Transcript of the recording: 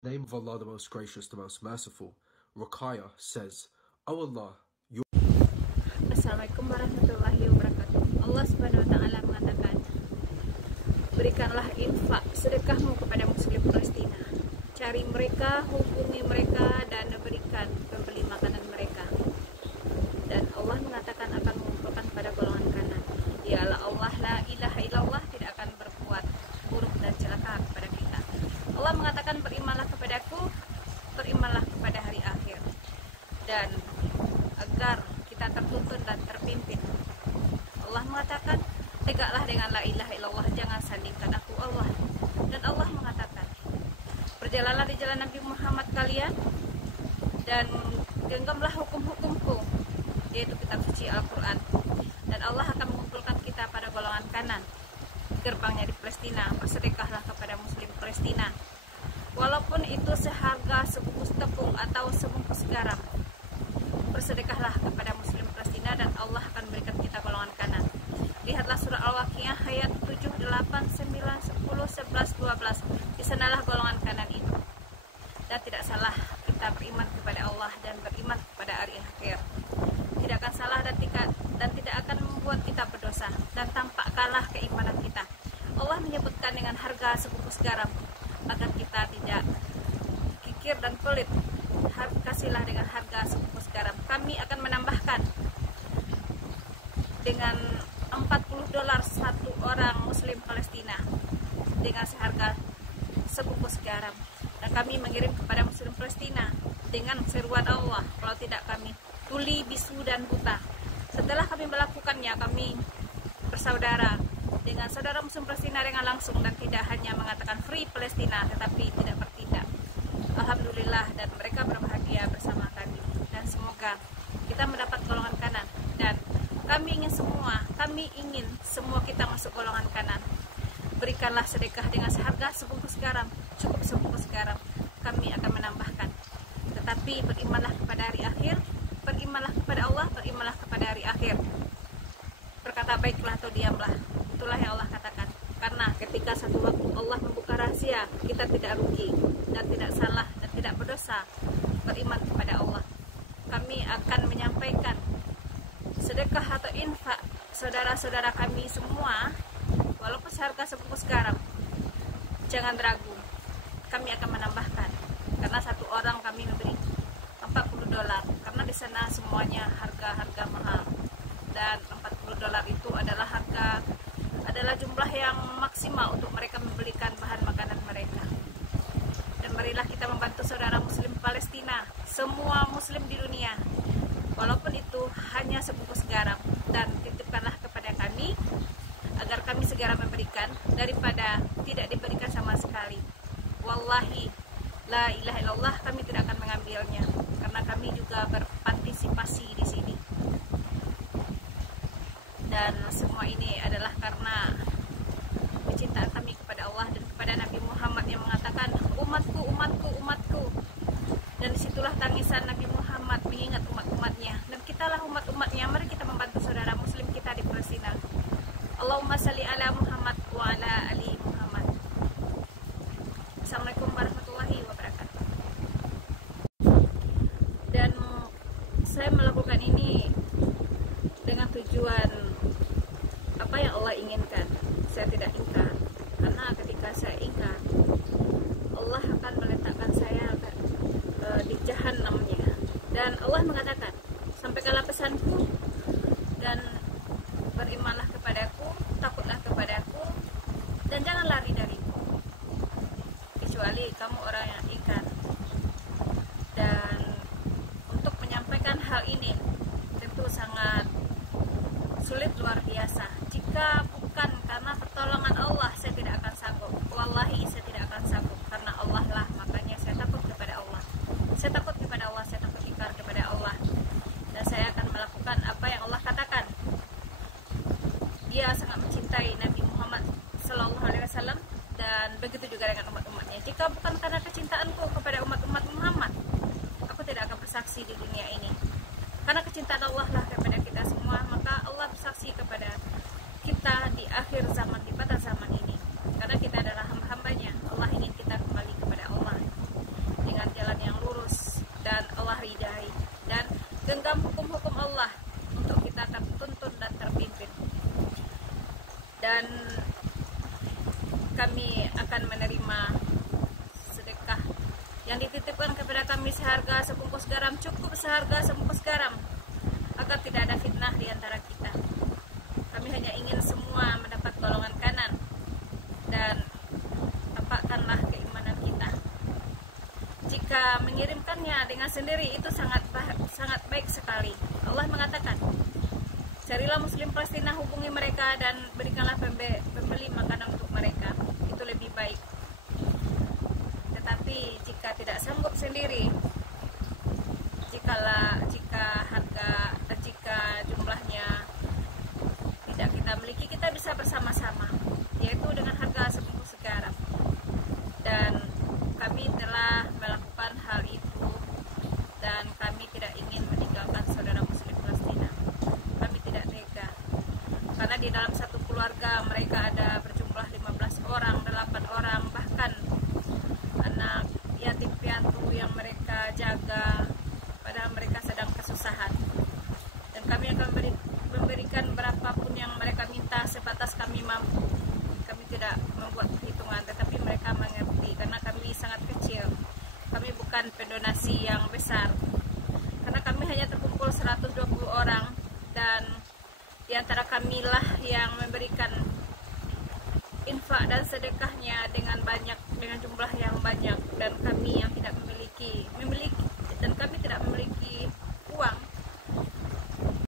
Name of Allah, the most gracious, the most merciful. Ruqayah says, "O Allah, your..." Assalamualaikum warahmatullahi wabarakatuh. Allah Subhanahu wa ta'ala mengatakan, berikanlah infak sedekahmu kepada muslim Palestina. Cari mereka, hubungi mereka, dan berikan pembeli makanan mereka. Dan Allah mengatakan akan mengumpulkan pada golongan kanan. Dialah Allah, la ilaha illallah, tidak akan berbuat buruk dan celaka kepada kita. Allah mengatakan, berimanlah kepadaku, berimanlah kepada hari akhir, dan agar kita tertuntun dan terpimpin. Allah mengatakan, tegaklah dengan la ilaha illallah, jangan sandingkan aku Allah. Dan Allah mengatakan, berjalanlah di jalan Nabi Muhammad kalian, dan genggamlah hukum-hukumku, yaitu kitab suci Al-Quran. Dan Allah akan mengumpulkan kita pada golongan kanan, gerbangnya di Palestina. Bersedekahlah kepada muslim Palestina, walaupun itu seharga sebungkus tepung atau sebungkus garam. Bersedekahlah kepada muslim Palestina, dan Allah akan berikan kita golongan kanan. Lihatlah surah Al-Waqiah ayat 7, 8, 9, 10, 11, 12. Di sanalah golongan kanan itu. Dan tidak salah kita beriman kepada Allah dan beriman kepada hari akhir. Tidak akan salah dan tidak akan membuat kita berdosa, dan tampak kalah keimanan kita. Allah menyebutkan dengan harga sebungkus garam agar kita tidak kikir dan pelit. Kasihlah dengan harga sebungkus garam. Kami akan menambahkan dengan $40 satu orang muslim Palestina dengan seharga sebungkus garam. Dan kami mengirim kepada muslim Palestina dengan seruan Allah, kalau tidak kami tuli, bisu, dan buta. Setelah kami melakukannya, kami bersaudara dengan saudara muslim Palestina dengan langsung, dan tidak hanya mengatakan free Palestina, tetapi tidak bertindak. Alhamdulillah, dan mereka berbahagia bersama kami. Dan semoga kita mendapat golongan kanan, dan kami ingin semua kita masuk golongan kanan. Berikanlah sedekah dengan seharga sebungkus garam, cukup sebungkus garam, kami akan menambahkan. Tetapi berimanlah kepada hari akhir, berimanlah kepada Allah, berimanlah kepada hari akhir. Berkata baiklah atau diamlah, itulah yang Allah katakan. Karena ketika satu waktu Allah membuka rahasia, kita tidak rugi dan tidak salah dan tidak berdosa. Beriman kepada Allah. Kami akan menyampaikan sedekah atau infak saudara-saudara kami semua, walaupun seharga sebungkus garam. Jangan ragu, kami akan menambahkan. Karena satu orang kami memberi $40, karena di sana semuanya harga-harga mahal. Dan $40 itu adalah jumlah yang maksimal untuk mereka membelikan bahan makanan mereka. Dan marilah kita membantu saudara muslim Palestina, semua muslim di dunia, walaupun itu hanya sebungkus garam. Dan titipkanlah kepada kami agar kami segera memberikan daripada tidak diberikan sama sekali. Wallahi la ilaha illallah, kami tidak akan mengambilnya, karena kami juga berpartisipasi di sini. Dan semua ini adalah karena kecintaan kami kepada Allah dan kepada Nabi Muhammad yang mengatakan, umatku, umatku, umatku. Dan disitulah tangisan Nabi Muhammad mengingat umat-umatnya. Dan kitalah umat-umatnya. Mari kita membantu saudara muslim kita di Palestina. Allahumma salli ala Muhammad wa ala ali Muhammad. Assalamualaikum warahmatullahi wabarakatuh. Dan saya melakukan ini dengan tujuan apa yang Allah inginkan. Saya tidak ingkar, karena ketika saya ingkar, Allah akan meletakkan saya di jahannamnya. Dan Allah mengatakan, sampaikanlah pesanku dan berimanlah kepadaku, takutlah kepadaku, dan jangan lari dariku, kecuali kamu orang yang ingkar. Dan untuk menyampaikan hal ini tentu sangat sulit, luar biasa. Jika bukan karena pertolongan Allah, saya tidak akan sanggup. Wallahi, saya tidak akan sanggup. Karena Allah lah, makanya saya takut kepada Allah. Saya takut kepada Allah, saya takut ingkar kepada Allah. Dan saya akan melakukan apa yang Allah katakan. Dia sangat mencintai Nabi Muhammad SAW, dan begitu juga dengan umat-umatnya. Jika bukan karena kecintaanku kepada umat-umat Muhammad, aku tidak akan bersaksi di dunia ini. Karena kecintaan Allah lah kepada kita semua, maka Allah bersaksi kepada kita di akhir zaman, di pada zaman ini. Karena kita adalah hamba-hambanya, Allah ingin kita kembali kepada Allah. yang dititipkan kepada kami seharga sebungkus garam, cukup seharga sebungkus garam, agar tidak ada fitnah di antara kita. Kami hanya ingin semua mendapat golongan kanan, dan tampakkanlah keimanan kita. Jika mengirimkannya dengan sendiri itu sangat baik sekali. Allah mengatakan, carilah Muslim Palestina, hubungi mereka dan berikanlah pembeli makanan untuk mereka. Itu lebih baik. Tetapi jika tidak sanggup sendiri, jika jumlahnya tidak kita miliki, kita bisa bersama-sama, yaitu dengan harga sebungkus garam. Dan kami telah melakukan hal itu, dan kami tidak ingin meninggalkan saudara Muslim Palestina. Kami tidak tega, karena di dalam satu keluarga mereka ada berjumlah 15 orang, 8 orang, bahkan anak yatim piatu yang mereka jaga, padahal mereka sedang kesusahan. Dan kami akan memberikan berapapun yang mereka minta sebatas kami mampu. Kami tidak membuat perhitungan, tetapi mereka mengerti karena kami sangat kecil. Kami bukan pendonasi yang besar, karena kami hanya terkumpul 120 orang, dan di antara kamilah yang memberikan infak dan sedekahnya dengan jumlah yang banyak, dan kami yang tidak memiliki dan kami tidak memiliki